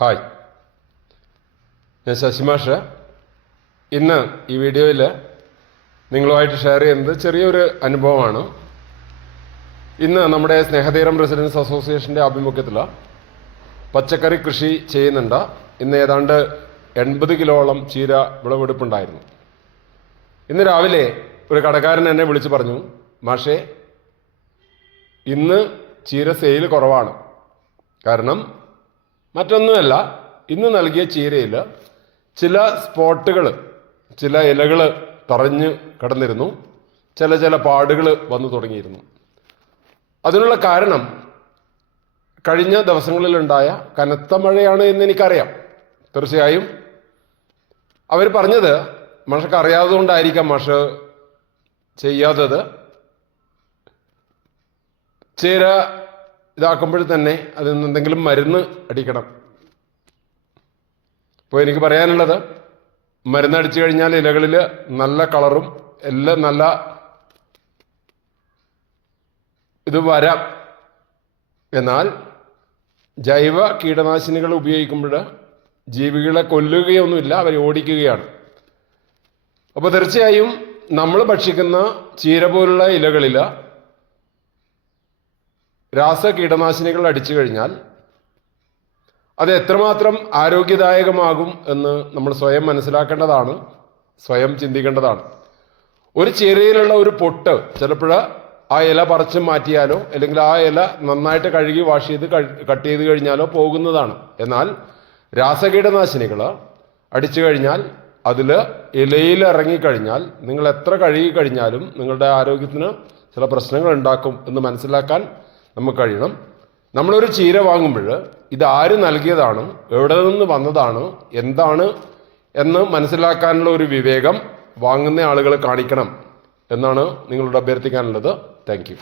Hi, ഞാൻ ശശിമാഷ്. ഇന്ന് ഈ വീഡിയോയിൽ നിങ്ങളുമായിട്ട് ഷെയർ ചെയ്യുന്നത് ചെറിയൊരു അനുഭവമാണ്. ഇന്ന് നമ്മുടെ സ്നേഹതീരം റെസിഡൻസ് അസോസിയേഷൻ്റെ ആഭിമുഖ്യത്തിൽ പച്ചക്കറി കൃഷി ചെയ്യുന്നുണ്ട്. ഇന്ന് ഏതാണ്ട് 80 കിലോളം ചീര വിളവെടുപ്പുണ്ടായിരുന്നു. ഇന്ന് രാവിലെ ഒരു കടക്കാരൻ എന്നെ വിളിച്ച് പറഞ്ഞു, മാഷേ, ഇന്ന് ചീര സെയിൽ കുറവാണ്. കാരണം മറ്റൊന്നുമല്ല, ഇന്ന് നൽകിയ ചീരയിൽ ചില സ്പോട്ടുകൾ, ചില ഇലകൾ തറഞ്ഞ് കിടന്നിരുന്നു, ചില പാടുകൾ വന്നു തുടങ്ങിയിരുന്നു. അതിനുള്ള കാരണം കഴിഞ്ഞ ദിവസങ്ങളിലുണ്ടായ കനത്ത മഴയാണ് എന്ന് എനിക്കറിയാം. തീർച്ചയായും അവർ പറഞ്ഞത് മാഷക്ക് അറിയാത്തത് കൊണ്ടായിരിക്കാം മാഷ് ചെയ്യാത്തത്. ചീര ഇതാക്കുമ്പോൾ തന്നെ അതിൽ നിന്ന് എന്തെങ്കിലും മരുന്ന് അടിക്കണം. ഇപ്പോൾ എനിക്ക് പറയാനുള്ളത്, മരുന്നടിച്ചു കഴിഞ്ഞാൽ ഇലകളിൽ നല്ല കളറും എല്ലാം നല്ല ഇത് വരാം. എന്നാൽ ജൈവ കീടനാശിനികൾ ഉപയോഗിക്കുമ്പോൾ ജീവികളെ കൊല്ലുകയൊന്നുമില്ല, അവരെ ഓടിക്കുകയാണ്. അപ്പോൾ തീർച്ചയായും നമ്മൾ ഭക്ഷിക്കുന്ന ചീര പോലുള്ള ഇലകളിൽ രാസ കീടനാശിനികൾ അടിച്ചു കഴിഞ്ഞാൽ അത് എത്രമാത്രം ആരോഗ്യദായകമാകും എന്ന് നമ്മൾ സ്വയം മനസ്സിലാക്കേണ്ടതാണ്, സ്വയം ചിന്തിക്കേണ്ടതാണ്. ഒരു ചീരയിലുള്ള ഒരു പൊട്ട് ചിലപ്പോൾ ആ ഇല പറിച്ച് മാറ്റിയാലോ അല്ലെങ്കിൽ ആ ഇല നന്നായിട്ട് കഴുകി വാഷ് ചെയ്ത് കട്ട് ചെയ്ത് കഴിഞ്ഞാലോ പോകുന്നതാണ്. എന്നാൽ രാസകീടനാശിനികൾ അടിച്ചു കഴിഞ്ഞാൽ അതിൽ ഇലയിൽ ഇറങ്ങിക്കഴിഞ്ഞാൽ നിങ്ങൾ എത്ര കഴുകി കഴിഞ്ഞാലും നിങ്ങളുടെ ആരോഗ്യത്തിന് ചില പ്രശ്നങ്ങൾ ഉണ്ടാക്കും എന്ന് മനസ്സിലാക്കാൻ നമുക്ക് കഴിയണം. നമ്മളൊരു ചീര വാങ്ങുമ്പോൾ ഇത് ആര് നൽകിയതാണ്, എവിടെ നിന്ന് വന്നതാണ്, എന്താണ് എന്ന് മനസ്സിലാക്കാനുള്ള ഒരു വിവേകം വാങ്ങുന്ന ആളുകൾ കാണിക്കണം എന്നാണ് നിങ്ങളോട് അഭ്യർത്ഥിക്കാനുള്ളത്. Thank you.